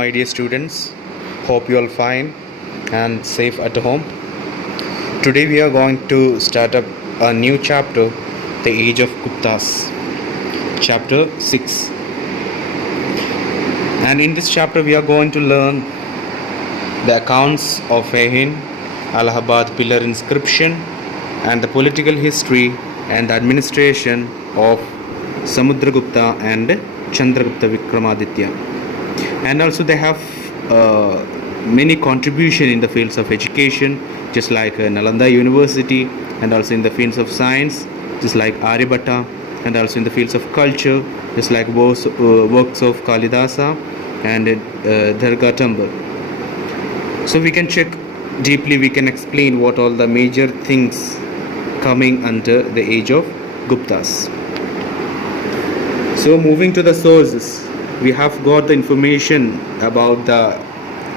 my dear students. Hope you all fine and safe at home. Today we are going to start up a new chapter, the Age of Guptas, chapter 6. And in this chapter we are going to learn the accounts of Fahin, Allahabad pillar inscription, and the political history and the administration of Samudragupta and Chandragupta Vikramaditya. And also they have many contribution in the fields of education, just like Nalanda University, and also in the fields of science, just like Aryabhatta, and also in the fields of culture, just like works of Kalidasa and Dargah Temple. So we can check deeply, we can explain what all the major things coming under the age of Guptas. So moving to the sources, we have got the information about the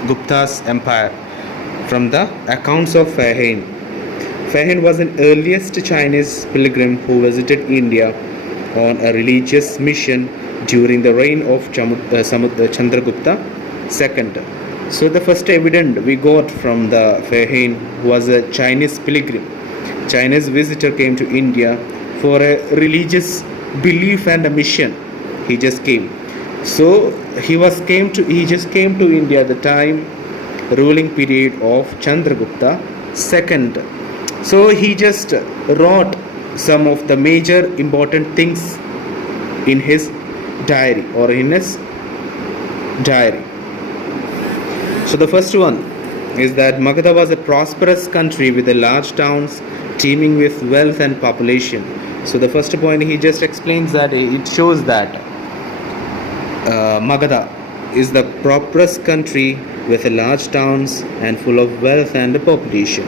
Gupta's empire from the accounts of Fahin. Fahin was an earliest Chinese pilgrim who visited India on a religious mission during the reign of Chandragupta II. So the first evidence we got from the Fahin was a Chinese pilgrim. Chinese visitor came to India for a religious belief and a mission. He just came. So he just came to India at the time ruling period of Chandragupta II. So he just wrote some of the major important things in his diary. So the first one is that Magadha was a prosperous country with a large towns teeming with wealth and population. So the first point he just explains that it shows that Magadha is the prosperous country with a large towns and full of wealth and population.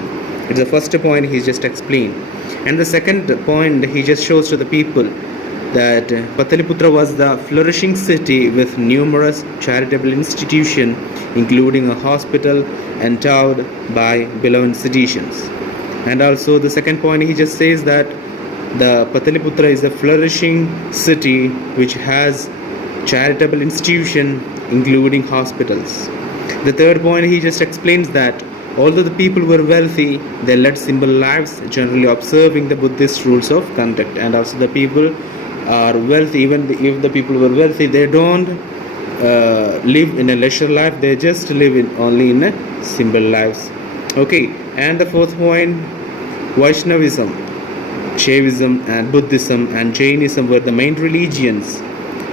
It's the first point he just explained. And the second point he just shows to the people that Pataliputra was the flourishing city with numerous charitable institutions, including a hospital endowed by benevolent citizens. And also the second point he just says that the Pataliputra is a flourishing city which has charitable institution including hospitals. The third point he just explains that although the people were wealthy, they led simple lives, generally observing the Buddhist rules of conduct. And also the people are wealthy, even if the people were wealthy, they don't live in a leisure life, they just live only in a simple lives. Okay, and the fourth point, Vaishnavism, Shaivism and Buddhism and Jainism were the main religions.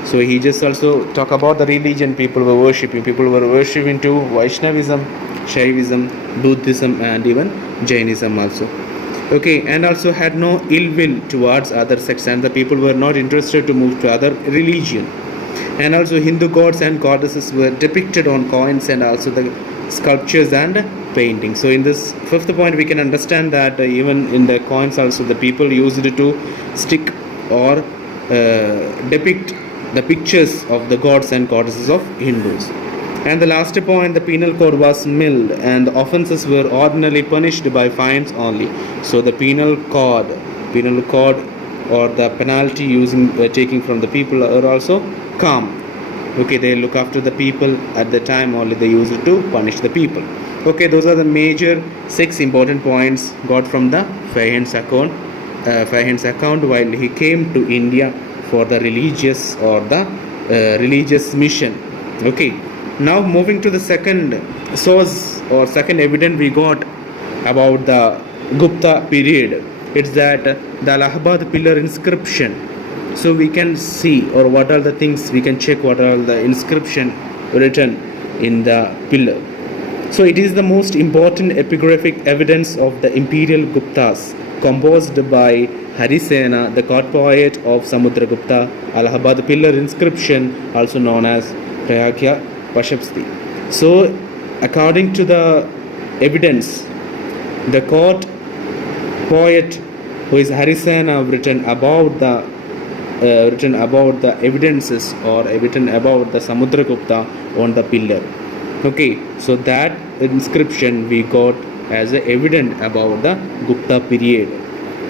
So he just also talk about the religion people were worshipping. People were worshipping to Vaishnavism, Shaivism, Buddhism and even Jainism also. Okay, and also had no ill will towards other sects, and the people were not interested to move to other religion. And also Hindu gods and goddesses were depicted on coins and also the sculptures and painting. So in this fifth point we can understand that even in the coins also the people used to stick or depict the pictures of the gods and goddesses of Hindus. And the last point, the penal code was mild and the offences were ordinarily punished by fines only. So the penal code or the penalty taking from the people are also calm. Okay, they look after the people at the time only they used to punish the people. Okay, those are the major 6 important points got from the Fahin's account while he came to India for the religious or the religious mission. Okay, now moving to the second source or second evidence we got about the Gupta period. It's that the Allahabad pillar inscription. So we can see or what are the things we can check what are the inscription written in the pillar. So it is the most important epigraphic evidence of the imperial Guptas, composed by Harisena, the court poet of Samudragupta. Allahabad pillar inscription, also known as Prayagya Pashapsti. So according to the evidence, the court poet who is Harisena written about the evidences or written about the Samudragupta on the pillar. Okay, so that inscription we got as a evidence about the Gupta period.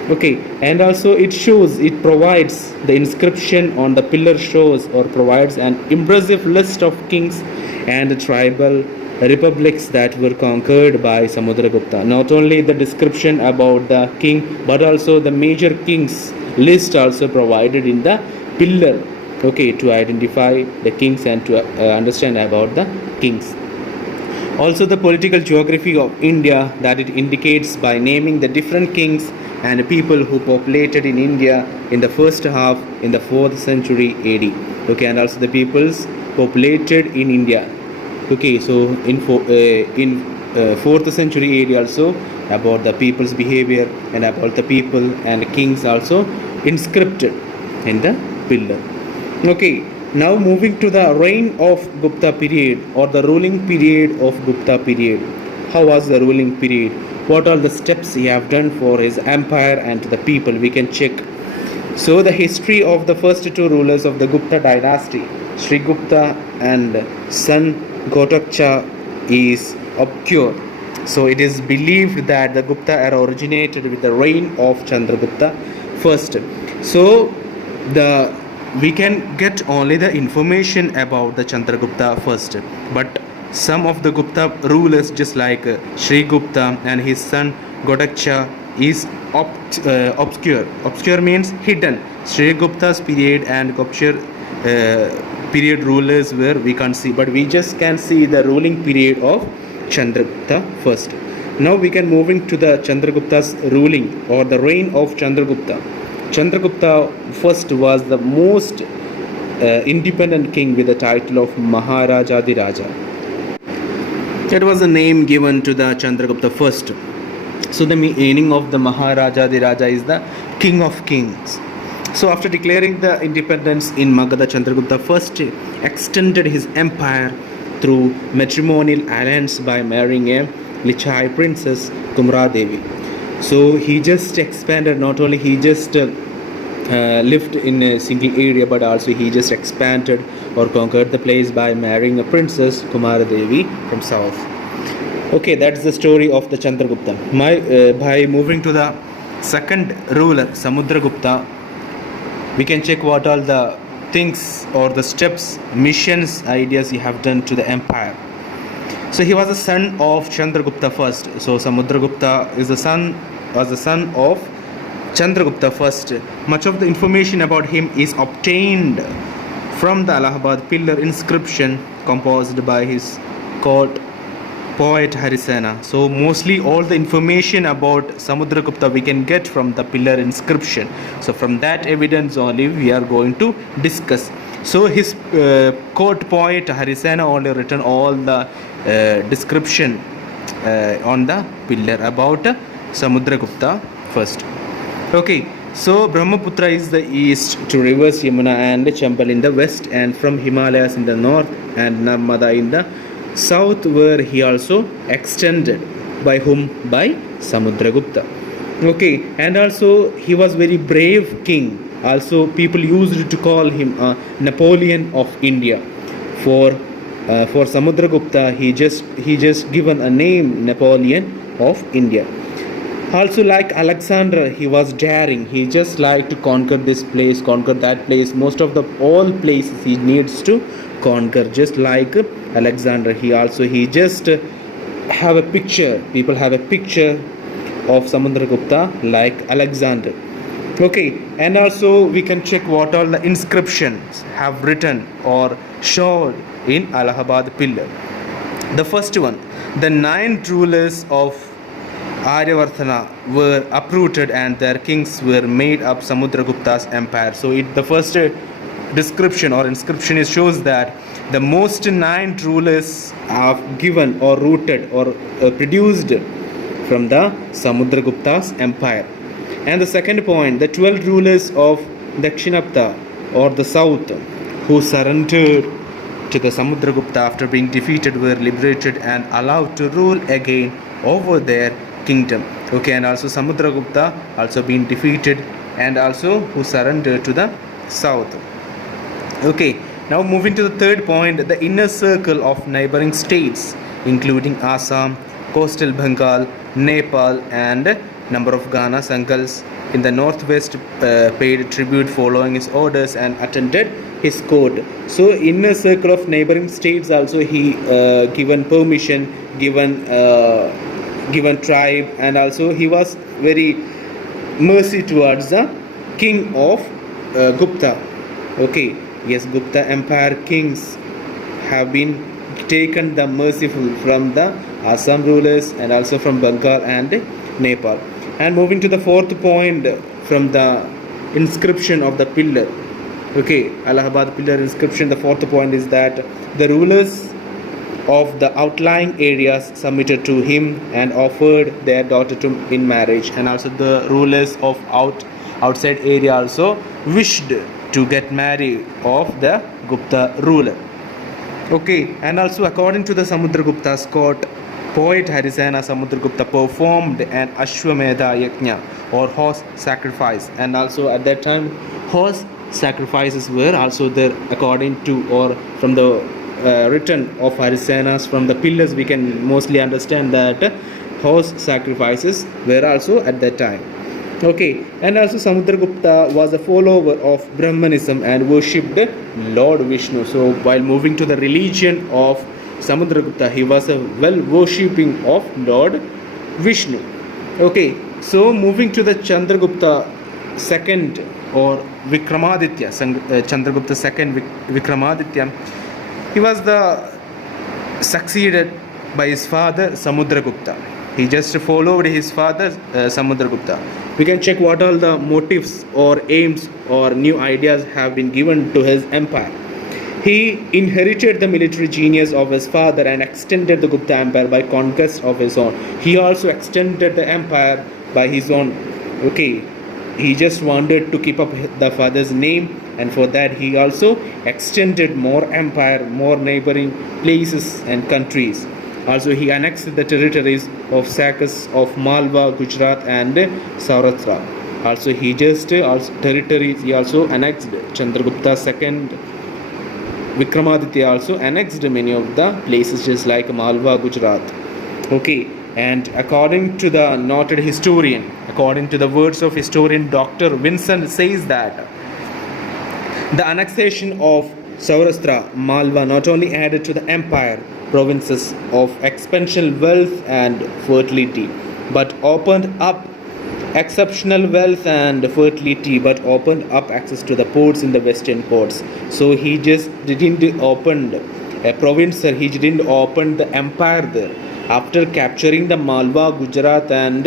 Okay, and also it provides the inscription on the pillar shows or provides an impressive list of kings and the tribal republics that were conquered by Samudragupta. Not only the description about the king, but also the major kings list also provided in the pillar, okay, to identify the kings and to understand about the kings. Also the political geography of India, that it indicates by naming the different kings and people who populated in India in the first half in the 4th century AD. Okay, and also the peoples populated in India. Okay, so in 4th century AD also about the people's behavior and about the people and kings also inscripted in the pillar. Okay, now moving to the reign of Gupta period or the ruling period of Gupta period. How was the ruling period? What are the steps he have done for his empire and to the people? We can check. So the history of the first two rulers of the Gupta dynasty, Sri Gupta and son Gotokcha, is obscure. So it is believed that the Gupta era originated with the reign of Chandragupta first. So we can get only the information about the Chandragupta first, but some of the Gupta rulers just like Sri Gupta and his son Gotokcha is obscure. Obscure means hidden. Sri Gupta's period and Gupta period rulers where we can't see, but we just can see the ruling period of Chandragupta first. Now we can moving to the Chandragupta's ruling or the reign of Chandragupta. Chandragupta first was the most independent king with the title of Maharajadiraja. That was the name given to the Chandragupta first. So the meaning of the Maharajadiraja is the king of kings. So after declaring the independence in Magadha, Chandragupta first extended his empire through matrimonial alliance by marrying a Lichai princess Kumra Devi. So he just expanded, not only he just lived in a single area, but also he just expanded or conquered the place by marrying a princess Kumara Devi from south. Okay, that's the story of the Chandragupta. By moving to the second ruler Samudragupta, we can check what all the things or the steps, missions, ideas he have done to the empire. So he was the son of Chandragupta first. So Samudragupta was the son of Chandragupta first. Much of the information about him is obtained from the Allahabad pillar inscription composed by his court poet Harisena. So mostly all the information about Samudragupta we can get from the pillar inscription. So from that evidence only we are going to discuss. So his court poet Harisena only written all the description on the pillar about Samudragupta first. Okay, so Brahmaputra is the east to rivers Yamuna and Chambal in the west, and from Himalayas in the north and Narmada in the south, where he also extended. By whom? By Samudragupta. Okay, and also he was very brave king. Also people used to call him Napoleon of India. For Samudragupta he just given a name Napoleon of India. Also like Alexander, he was daring. He just liked to conquer this place, conquer that place. Most of the all places he needs to conquer. Just like Alexander, he just have a picture. People have a picture of Samudragupta like Alexander. Okay, and also we can check what all the inscriptions have written or shown in Allahabad pillar. The first one, the 9 rulers of Aryavarthana were uprooted and their kings were made up Samudragupta's empire. So the first description or inscription shows that the most 9 rulers are given or rooted or produced from the Samudragupta's empire. And the second point, the 12 rulers of Dakshinapta or the south who surrendered to the Samudragupta after being defeated were liberated and allowed to rule again over their kingdom. Okay, and also Samudragupta also been defeated and also who surrendered to the south. Okay, now moving to the third point, the inner circle of neighboring states including Assam, coastal Bengal, Nepal and number of Ghana Sangals in the northwest paid tribute following his orders and attended his court. So in a circle of neighboring states also he given permission, given tribe, and also he was very mercy towards the king of Gupta. Okay, yes, Gupta Empire kings have been taken the merciful from the Assam rulers and also from Bengal and Nepal. And moving to the fourth point from the inscription of the pillar. Okay, Allahabad pillar inscription. The fourth point is that the rulers of the outlying areas submitted to him and offered their daughter in marriage, and also the rulers of outside area also wished to get married of the Gupta ruler. Okay, and also according to the Samudragupta's court, poet Harisena Samudragupta performed an Ashwamedha Yajna or horse sacrifice, and also at that time horse sacrifices were also there according to or from the written of Harisenas. From the pillars we can mostly understand that horse sacrifices were also at that time. Okay, and also Samudragupta was a follower of Brahmanism and worshipped Lord Vishnu. So while moving to the religion of Samudragupta, he was a well worshipping of Lord Vishnu. Okay, so moving to the Chandragupta II or Vikramaditya, Chandragupta II Vikramaditya, he was succeeded by his father Samudragupta. He just followed his father Samudragupta. We can check what all the motives or aims or new ideas have been given to his empire. He inherited the military genius of his father and extended the Gupta Empire by conquest of his own. He also extended the empire by his own. Okay, he just wanted to keep up the father's name, and for that he also extended more empire, more neighboring places and countries. Also he annexed the territories of Sakas of Malwa, Gujarat and Saurashtra. Also he just territories he also annexed. Chandragupta II Vikramaditya also annexed many of the places just like Malwa, Gujarat. Okay, and according to the noted historian, according to the words of historian Dr. Vincent says that the annexation of Saurashtra, Malwa not only added to the empire provinces of expansion, wealth and fertility, but opened up exceptional wealth and fertility, but opened up access to the ports in the western ports. So he just didn't open a province, he didn't open the empire there. After capturing the Malwa, Gujarat and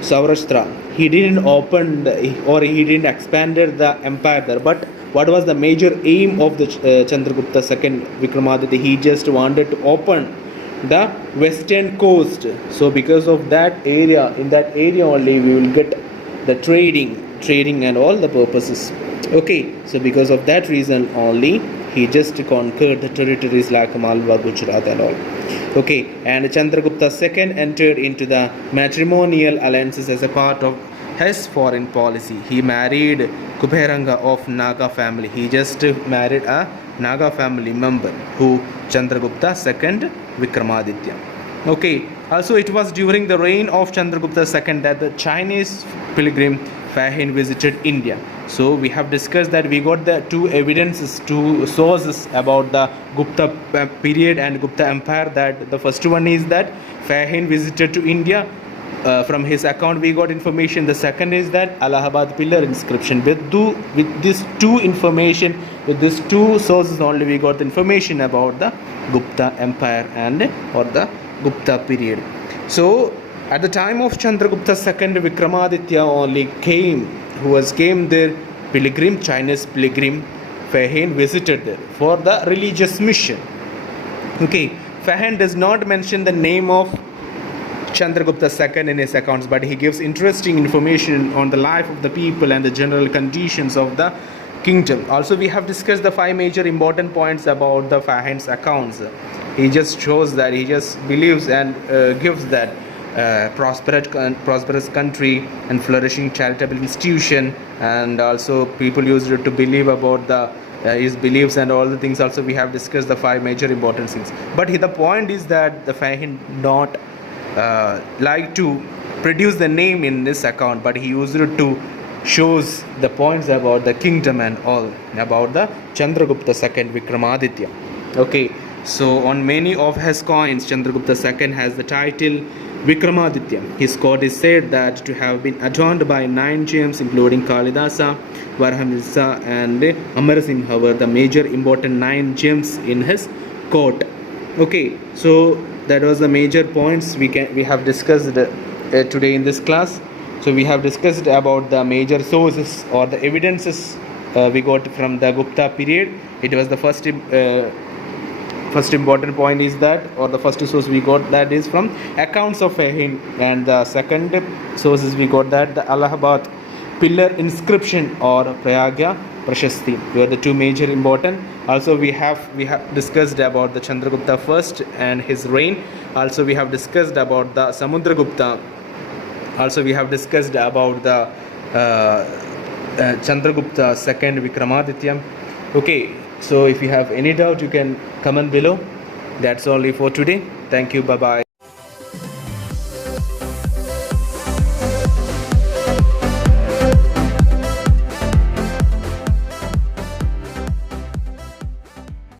Saurashtra, he didn't open or he didn't expanded the empire there. But what was the major aim of the Chandragupta II Vikramaditya? He just wanted to open the western coast. So because of that area, in that area only we will get the trading and all the purposes. Okay, so because of that reason only he just conquered the territories like Malwa, Gujarat and all. Okay, and Chandragupta II entered into the matrimonial alliances as a part of his foreign policy. He married Kuberanga of Naga family. He just married a Naga family member who Chandragupta II Vikramaditya. Okay, also it was during the reign of Chandragupta II that the Chinese pilgrim Fahin visited India. So we have discussed that we got the two sources about the Gupta period and Gupta Empire. That the first one is that Fahin visited to India. From his account we got information. The second is that Allahabad pillar inscription. With these two sources only we got the information about the Gupta Empire and or the Gupta period. So at the time of Chandragupta II Vikramaditya only came there pilgrim, Chinese pilgrim Fahin visited there for the religious mission. Okay, Fahin does not mention the name of Chandragupta II in his accounts, but he gives interesting information on the life of the people and the general conditions of the kingdom. Also we have discussed the 5 major important points about the Fahin's accounts. He just shows that he just believes and gives that prosperous country and flourishing charitable institution, and also people used to believe about the his beliefs and all the things. Also we have discussed the 5 major important things. But the point is that the Fahin not like to produce the name in this account, but he used to shows the points about the kingdom and all about the Chandragupta II Vikramaditya. Okay, so on many of his coins, Chandragupta II has the title Vikramaditya. His court is said that to have been adorned by 9 gems, including Kalidasa, Varahamisa, and Amarasingha were the major important 9 gems in his court. Okay, so that was the major points we have discussed today in this class. So we have discussed about the major sources or the evidences we got from the Gupta period. It was the first important point is that, or the first source we got that is from accounts of him, and the second sources we got that the Allahabad pillar inscription or Prayagya Prashasti were the 2 major important. Also we have discussed about the Chandragupta first and his reign. Also we have discussed about the Samudragupta. Also we have discussed about the Chandragupta II Vikramaditya. Okay, so if you have any doubt you can comment below. That's all for today. Thank you. Bye bye.